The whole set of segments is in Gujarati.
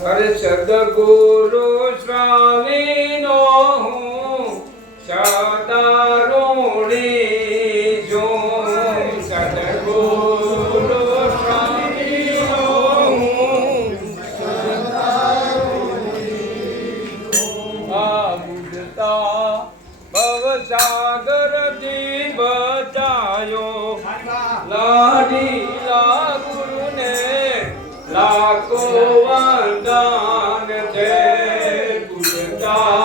હર સદગુરુ સ્વામી નો હું સદારોણી જો સદગુરુ સાગરથી બચાયો લાડી લા ગુરુ ને લાખો 감사합니다.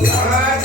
Amém.